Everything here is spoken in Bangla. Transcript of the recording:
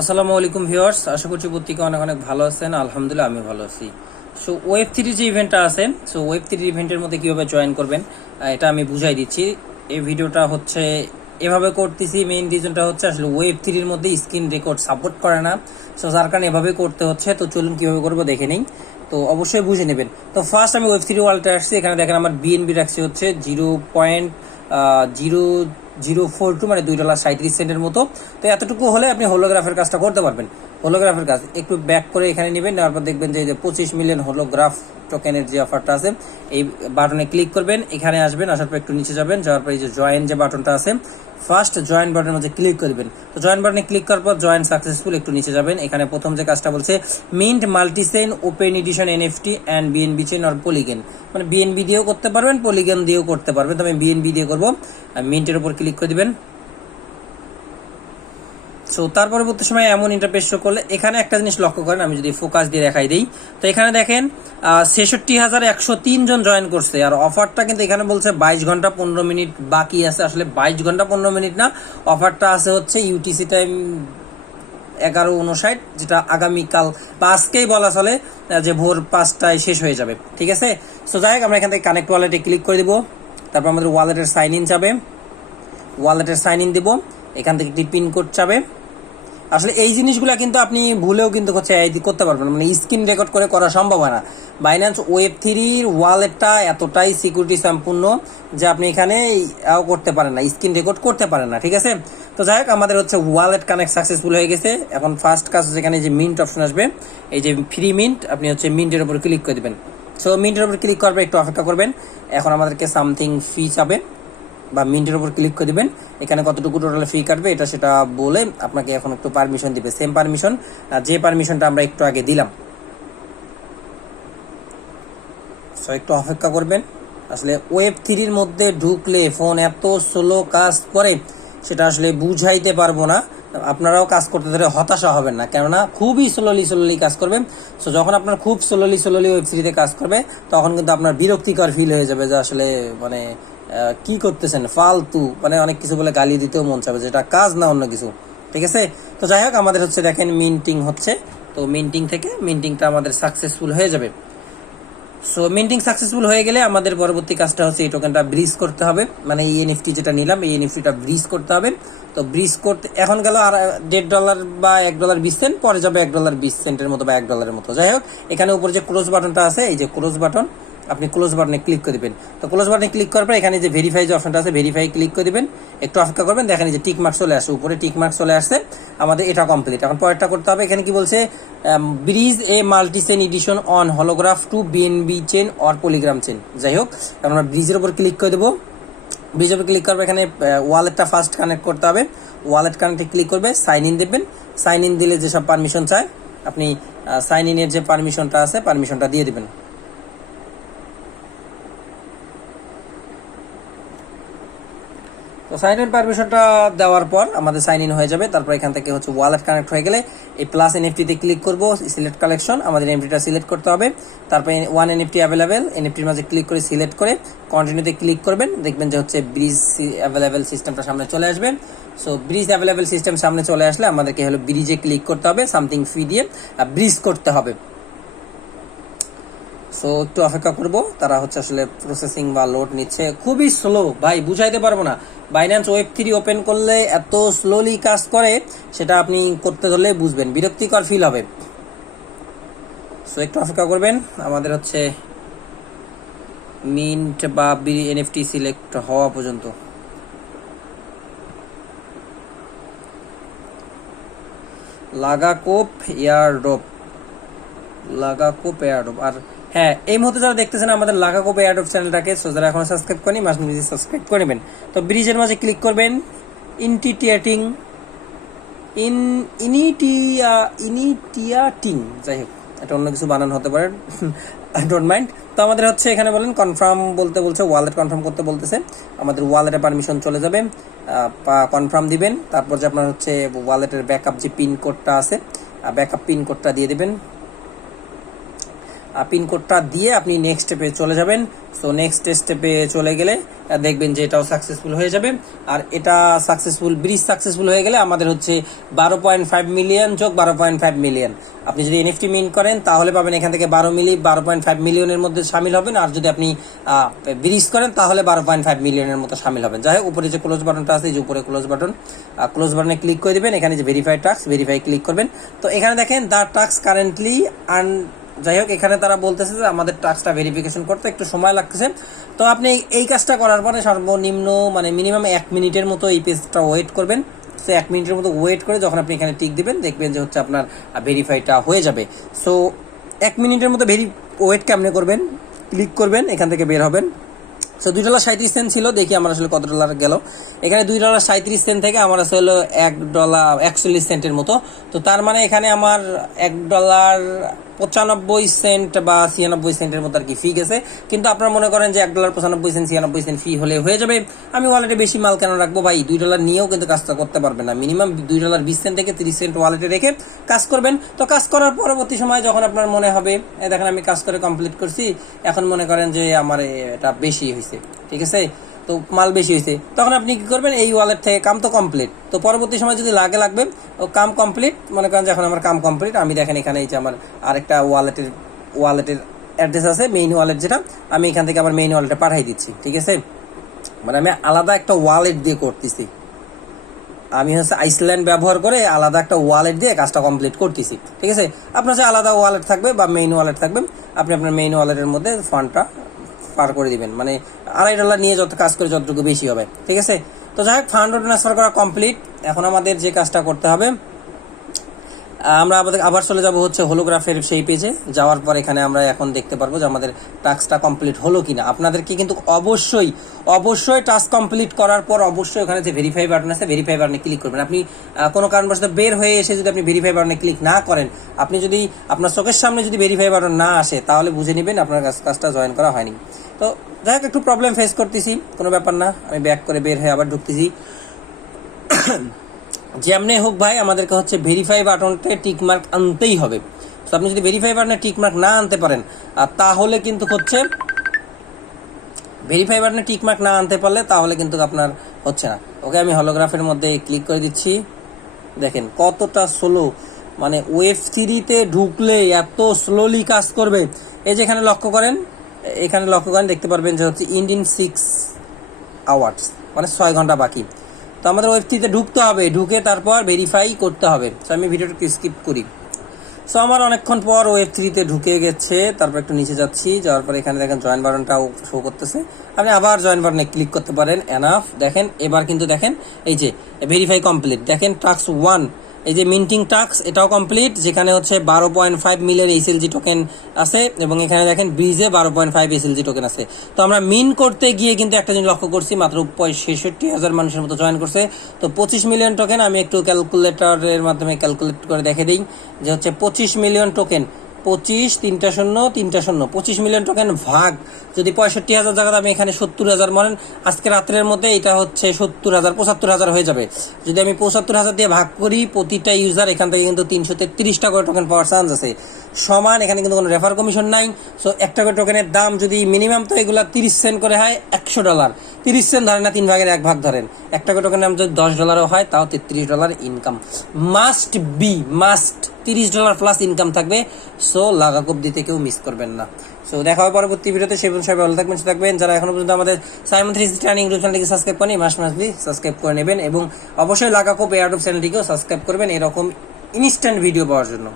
আসসালামু আলাইকুম ভিউয়ার্স, আশা করছি প্রত্যেকে অনেক অনেক ভালো আছেন। আলহামদুলিল্লাহ আমি ভালো আছি। সো ওয়েব 3 যে ইভেন্টটা আছে, সো ওয়েব 3 ইভেন্টের মধ্যে কীভাবে জয়েন করবেন এটা আমি বুঝাই দিচ্ছি। এই ভিডিওটা হচ্ছে এভাবে করতেছি, মেইন রিজনটা হচ্ছে আসলে ওয়েব 3 মধ্যে স্ক্রিন রেকর্ড সাপোর্ট করে না। সো যার কারণে এভাবে করতে হচ্ছে। তো চলুন কীভাবে করবো দেখে নিই। তো অবশ্যই বুঝে নেবেন। তো ফার্স্ট আমি ওয়েব 3 ওয়ালেটে আসছি। এখানে দেখেন আমার বিএনবি রাখছি হচ্ছে 0.042, মানে $2.37 মতো। তো এতটুকু হলে আপনি হোলোগ্রাফের কাজটা করতে পারবেন। হোলোগ্রাফের কাজ একটু ব্যাক করে এখানে নেবেন, নেওয়ার পর দেখবেন যে 25 মিলিয়ন হোলোগ্রাফ টোকেনের যে অফারটা আছে এই বাটনে ক্লিক করবেন। এখানে আসবেন, আসার পর একটু নিচে যাবেন, যাওয়ার পর এই যে জয়েন যে বাটনটা আছে, ফার্স্ট জয়েন বাটনের মধ্যে ক্লিক করবেন। তো জয়েন বাটনে ক্লিক করার পর জয়েন সাকসেসফুল, একটু নিচে যাবেন। এখানে প্রথম যে কাজটা বলছে mint multichain open edition NFT and BNB chain or Polygon, মানে বিএনবি দিয়েও করতে পারবেন, পলিগেন দিয়েও করতে পারবেন। তবে বিএনবি দিয়ে করবো। মিন্টের উপর ক্লিক করে দিবেন। সো তার পরবর্তী সময় এমন ইন্টারফেস শো করলে এখানে একটা জিনিস লক্ষ্য করেন, আমি যদি ফোকাস দিয়ে দেখাই দিই, তো এখানে দেখেন 66,103 জন জয়েন করছে। আর অফারটা কিন্তু এখানে বলছে 22 ঘন্টা 15 মিনিট বাকি আছে। আসলে 22 ঘন্টা 15 মিনিট না, অফারটা আছে হচ্ছে ইউটিসি টাইম 11:59, যেটা আগামীকাল বা আজকেই বলা চলে যে ভোর 5টায় শেষ হয়ে যাবে। ঠিক আছে। সো যাই হোক, আমরা এখান থেকে কানেক্ট ওয়ালেটে ক্লিক করে দিব। তারপর আমাদের ওয়ালেটের সাইন ইন যাবে, ওয়ালেটের সাইন ইন দিব। এখান থেকে একটি পিন কোড চাবে। আসলে এই জিনিসগুলো কিন্তু আপনি ভুলেও কিন্তু হচ্ছে করতে পারবেন, মানে স্ক্রিন রেকর্ড করে করা সম্ভব হয় না। বাইন্যান্স ওয়েব 3 ওয়ালেটটা এতটাই সিকিউরিটি সম্পূর্ণ যে আপনি এখানে করতে পারেন না, স্ক্রিন রেকর্ড করতে পারেন না। ঠিক আছে। তো যাই হোক, আমাদের হচ্ছে ওয়ালেট কানেক্ট সাকসেসফুল হয়ে গেছে। এখন ফার্স্ট কাজ হচ্ছে এখানে যে মিন্ট অপশন আসবে, এই যে ফ্রি মিন্ট, আপনি হচ্ছে মিন্টের উপর ক্লিক করে দেবেন। সো মিন্টের উপর ক্লিক করবে, একটু অপেক্ষা করবেন। এখন আমাদেরকে সামথিং ফি চাবে, বা মিন্টের উপর ক্লিক করে দিবেন। এখানে কতটুকু টোটাল ফি কাটবে এটা সেটা বলে আপনাকে এখন একটু পারমিশন দিবে, সেম পারমিশন যে পারমিশনটা আমরা একটু আগে দিলাম। সো একটু অপেক্ষা করবেন। আসলে ওয়েব 3 মধ্যে ঢুকলে ফোন এত স্লো কাজ করে সেটা আসলে বুঝাইতে পারবো না। আপনারাও কাজ করতে ধরে হতাশা হবেন না, কেননা খুবই স্লোলি কাজ করবে। সো যখন আপনার খুব স্লোলি ওয়েব 3 কাজ করবে, তখন কিন্তু আপনার বিরক্তিকর ফিল হয়ে যাবে যে আসলে মানে কি করতেছেন ফালতু, মানে অনেক কিছু বলে গালি দিতেও মন চাবে, যেটা কাজ না অন্য কিছু। ঠিক আছে। তো যাই হোক, আমাদের হচ্ছে দেখেন মিন্টিং হচ্ছে। তো মিন্টিংটা আমাদের সাকসেসফুল হয়ে যাবে। সো মিন্টিং সাকসেসফুল হয়ে গেলে আমাদের পরবর্তী কাজটা হচ্ছে এই টোকেনটা ব্রিজ করতে হবে, মানে এই এনএফটি যেটা নিলাম এই এনএফটিটা ব্রিজ করতে হবে। তো ব্রিজ করতে এখন গেল আর $1.5 বা $1.20, পরে যাবে $1.20 মতো বা $1 মতো। যাই হোক, এখানে উপরে যে ক্লোজ বাটনটা আছে, এই যে ক্লোজ বাটন, আপনি ক্লোজ বাটনে ক্লিক করে দিবেন। তো ক্লোজ বাটনে ক্লিক করার পর এখানে যে ভেরিফাই যে অপশনটা আছে, ভেরিফাই ক্লিক করে দিবেন। একটু অপেক্ষা করবেন, দেখেন যে টিক মার্ক চলে আসে, উপরে টিক মার্ক চলে আসছে। আমাদের এটা কমপ্লিট। এখন পরেরটা করতে হবে। এখানে কি বলছে, bridge a multichain edition on Holograph to BNB chain or Polygon chain. যাই হোক, আমরা ব্রিজের উপর ক্লিক করে দেবো। ব্রিজের উপর ক্লিক করবে, এখানে ওয়ালেটটা ফার্স্ট কানেক্ট করতে হবে। ওয়ালেট কানেক্টে ক্লিক করবে, সাইন ইন দেবেন। সাইন ইন দিলে যেসব পারমিশন চায় আপনি সাইন ইনের যে পারমিশনটা আছে পারমিশনটা দিয়ে দেবেন। তো সাইন ইন পারমিশনটা দেওয়ার পর আমাদের সাইন ইন হয়ে যাবে। তারপর এখান থেকে হচ্ছে ওয়ালেট কানেক্ট হয়ে গেলে এই প্লাস এনএফটিতে ক্লিক করব, সিলেক্ট কালেকশন, আমাদের এনএফটিটা সিলেক্ট করতে হবে। তারপর 1 এনএফটি অ্যাভেলেবেল, এনএফটির মাঝে ক্লিক করে সিলেক্ট করে কন্টিনিউতে ক্লিক করবেন। দেখবেন যে হচ্ছে ব্রিজ অ্যাভেলেবেল সিস্টেমটা সামনে চলে আসবে। সো ব্রিজ অ্যাভেলেবেল সিস্টেম সামনে চলে আসলে আমাদেরকে হলো ব্রিজে ক্লিক করতে হবে, সামথিং ফি দিয়ে ব্রিজ করতে হবে। সো একটু অপেক্ষা করব, তারা হচ্ছে আসলে প্রসেসিং বা লোড নিচ্ছে, খুবই স্লো ভাই, বুঝাইতে পারবো না। বাইন্যান্স ওয়েব 3 ওপেন করলে এত স্লোলি কাজ করে সেটা আপনি করতে ধরলে বুঝবেন, বিরক্তিকর ফিল হবে। সো একটু অপেক্ষা করবেন, আমাদের হচ্ছে মিন্ট বা এনএফটি সিলেক্ট হওয়া পর্যন্ত। লাগাকোপ এয়ারড্রপ, আর হ্যাঁ, এই মুহূর্তে যারা দেখতেছেন আমাদের লাগাকোপ এয়ারড্রপ চ্যানেলটাকে, সো যারা এখন সাবস্ক্রাইব করেনি মাঝে মাঝে সাবস্ক্রাইব করে নেবেন। তো ব্রিজের মাঝে ক্লিক করবেন, ইনটিটিয়াটিং ইনিটিয়াটিং, যাই হোক এটা অন্য কিছু বানানো হতে পারে, ডোন্ট মাইন্ড। তো আমাদের হচ্ছে এখানে বলেন কনফার্ম বলতে বলছে, ওয়ালেট কনফার্ম করতে বলতেছে। আমাদের ওয়ালেটে পারমিশন চলে যাবে, কনফার্ম দিবেন। তারপর যে আপনার হচ্ছে ওয়ালেটের ব্যাকআপ যে পিন কোডটা আছে, ব্যাকআপ পিন কোডটা দিয়ে দেবেন। পিনকোডটা দিয়ে আপনি নেক্সট স্টেপে চলে যাবেন। সো নেক্সট স্টেপে চলে গেলে দেখবেন যে এটাও সাকসেসফুল হয়ে যাবে। আর এটা সাকসেসফুল, ব্রিজ সাকসেসফুল হয়ে গেলে আমাদের হচ্ছে 12.5 মিলিয়ন যোগ 12.5 মিলিয়ন। আপনি যদি এনএফটি মিন করেন তাহলে পাবেন এখান থেকে 12.5 মিলিয়নের মধ্যে সামিল হবেন। আর যদি আপনি ব্রিজ করেন তাহলে 12.5 মিলিয়নের মতো সামিল হবেন। যাই হোক, উপরে যে ক্লোজ বাটনটা আছে, যে উপরে ক্লোজ বাটন, ক্লোজ বাটনে ক্লিক করে দিবেন। এখানে যে ভেরিফাই টাস্ক, ভেরিফাই ক্লিক করবেন। তো এখানে দেখেন দ্য টাস্ক কারেন্টলি যাই হোক, এখানে তারা বলতেছে যে আমাদের টাস্কটা ভেরিফিকেশন করতে একটু সময় লাগতেছে। তো আপনি এই কাজটা করার পরে সর্বনিম্ন মানে মিনিমাম 1 মিনিটের মতো এই পেজটা ওয়েট করবেন। সো 1 মিনিটের মতো ওয়েট করে যখন আপনি এখানে টিক দিবেন, দেখবেন যে হচ্ছে আপনার ভেরিফাইটা হয়ে যাবে। সো 1 মিনিটের মতো ওয়েট কেমনে করবেন, ক্লিক করবেন, এখান থেকে বের হবেন। সো $2.37 ছিল, দেখি আমার আসলে কত ডলার গেল। এখানে $2.37 থেকে আমার আসলে হলো $1.41 মতো। তো তার মানে এখানে আমার $1.95 বা 96 মতো আর কি ফি গেছে। কিন্তু আপনারা মনে করেন যে $1.95 96 ফি হলে হয়ে যাবে। আমি ওয়ালেটে বেশি মাল কেন রাখবো ভাই? $2 নিয়েও কিন্তু কাজটা করতে পারবেন না। মিনিমাম $2.20 থেকে 30 সেন্ট ওয়ালেটে রেখে কাজ করবেন। তো কাজ করার পরবর্তী সময় যখন আপনার মনে হবে দেখেন আমি কাজ করে কমপ্লিট করছি, এখন মনে করেন যে আমার এটা বেশি হয়েছে, ঠিক আছে, তো মাল বেশি হয়েছে, তখন আপনি কি করবেন, এই ওয়ালেট থেকে কাম তো কমপ্লিট। তো পরবর্তী সময় যদি লাগবে ও কাম কমপ্লিট, মনে করেন যে এখন আমার কাম কমপ্লিট, আমি দেখেন এখানে এই যে আমার আরেকটা ওয়ালেটের অ্যাড্রেস আছে, মেইন ওয়ালেট যেটা, আমি এখান থেকে আমার মেইন ওয়ালেটে পাঠাই দিচ্ছি, ঠিক আছে। মানে আমি আলাদা একটা ওয়ালেট দিয়ে করতেছি, আমি হচ্ছে আইসল্যান্ড ব্যবহার করে আলাদা একটা ওয়ালেট দিয়ে কাজটা কমপ্লিট করতেছি, ঠিক আছে। আপনার যে আলাদা ওয়ালেট থাকবে বা মেইন ওয়ালেট থাকবে, আপনি আপনার মেইন ওয়ালেটের মধ্যে ফান্ডটা পার করে দিবেন। মানে $2.5 নিয়ে যত কাজ করে যতটুকু বেশি হবে, ঠিক আছে। তো যাই হোক, ফান্ড ট্রান্সফার করা কমপ্লিট। এখন আমাদের যে কাজটা করতে হবে, আমরা আবার চলে যাব হচ্ছে হোলোগ্রাফের সেই পেজে। যাওয়ার পর এখানে আমরা এখন দেখতে পারবো যে আমাদের টাস্কটা কমপ্লিট হলো কিনা। আপনাদেরকে কিন্তু অবশ্যই টাস্ক কমপ্লিট করার পর অবশ্যই ওখানে যে ভেরিফাই বাটন আছে, ভেরিফাই বাটনে ক্লিক করবেন। আপনি কোনো কারণবশত বের হয়ে এসে যদি আপনি ভেরিফাই বাটনে ক্লিক না করেন, আপনি যদি আপনার চোখের সামনে যদি ভেরিফাই বাটন না আসে, তাহলে বুঝে নেবেন আপনার কাজটা জয়েন করা হয়নি। তো যাই হোক, একটু প্রবলেম ফেস করতেছি, কোনো ব্যাপার না, আমি ব্যাক করে বের হয়ে আবার ঢুকতেছি। যেমনি হোক ভাই, আমাদেরকে হচ্ছে ভেরিফাই বাটনতে টিকমার্ক আনতেই হবে। তো আপনি যদি ভেরিফাই বাটনে টিকমার্ক না আনতে পারেন, তাহলে কিন্তু হচ্ছে ভেরিফাই বাটনে টিকমার্ক না আনতে পারলে তাহলে কিন্তু আপনার হচ্ছে না। ওকে, আমি হলোগ্রাফের মধ্যে ক্লিক করে দিচ্ছি। দেখেন কতটা স্লো, মানে ওয়েব3-তে ঢুকলে এত স্লোলি কাজ করবে। এই যে এখানে লক্ষ্য করেন, দেখতে পারবেন যে হচ্ছে ইন্ডিয়ান 6 আওয়ার্স, মানে 6 ঘন্টা বাকি। তো আমাদের ওয়েব3-তে ঢুকতে হবে, ঢুকে তারপর ভেরিফাই করতে হবে। সো আমি ভিডিওটাকে স্কিপ করি। সো আমার অনেকক্ষণ পর ওয়েব3-তে ঢুকে গেছে। তারপর একটু নিচে যাচ্ছি, যাওয়ার পর এখানে দেখেন জয়েন বাটনটাও শো করতেছে। আপনি আবার জয়েন বাটনে ক্লিক করতে পারেন, এনাফ। দেখেন এবার কিন্তু দেখেন এই যে ভেরিফাই কমপ্লিট। দেখেন টাস্ক 1, এই যে মিন্টিং টাস্ক, এটাও কমপ্লিট, যেখানে হচ্ছে 12.5 মিলিয়ন এসএলজি টোকেন আছে, এবং এখানে দেখেন ব্রিজে 12.5 এসএলজি টোকেন আছে। তো আমরা মিন করতে গিয়ে কিন্তু একটা জিনিস লক্ষ্য করছি, মাত্র 66,000 মানুষের মতো জয়েন করছে। তো 25 মিলিয়ন টোকেন, আমি একটু ক্যালকুলেটরের মাধ্যমে ক্যালকুলেট করে দেখে দিই যে হচ্ছে 25 মিলিয়ন টোকেন, 25 3 0 3 0, 25 মিলিয়ন টোকেন ভাগ যদি 65,000 জায়গাতে আমি এখানে 70,000 মনেন, আজকে রাত্রের মধ্যে এটা হচ্ছে 70,000 75,000 হয়ে যাবে। যদি আমি 75,000 দিয়ে ভাগ করি, প্রতিটা ইউজার এখান থেকে কিন্তু 333টা করে টোকেন পাওয়ার চান্স আছে। সমান, এখানে কিন্তু কোনো রেফার কমিশন নাই। সো একটা করে টোকেনের দাম যদি মিনিমাম, তো এগুলা 30 সেন্ট করে হয়, $100, 30 সেন্ট ধরেন না, 3 ভাগের 1 ভাগ ধরেন, একটা করে টোকেনের দাম যদি $10 হয়, তাও $33 ইনকাম মাস্ট $30 প্লাস ইনকাম থাকবে। সো লাগাকোপ দিতে কেউ মিস করবেন না। সো দেখা হবে পরবর্তী ভিডিওতে। সেই সবাই ভালো থাকবেন। যারা এখনো পর্যন্ত আমাদের সাইমন 360 ট্রেনিং ইউটিউব চ্যানেলটিকে সাবস্ক্রাইব করেন, মাসলি সাবস্ক্রাইব করে নেবেন, এবং অবশ্যই লাগাকোপ এয়ারড্রপ চ্যানেলটিকেও সাবস্ক্রাইব করবেন এরকম ইনস্ট্যান্ট ভিডিও পাওয়ার জন্য।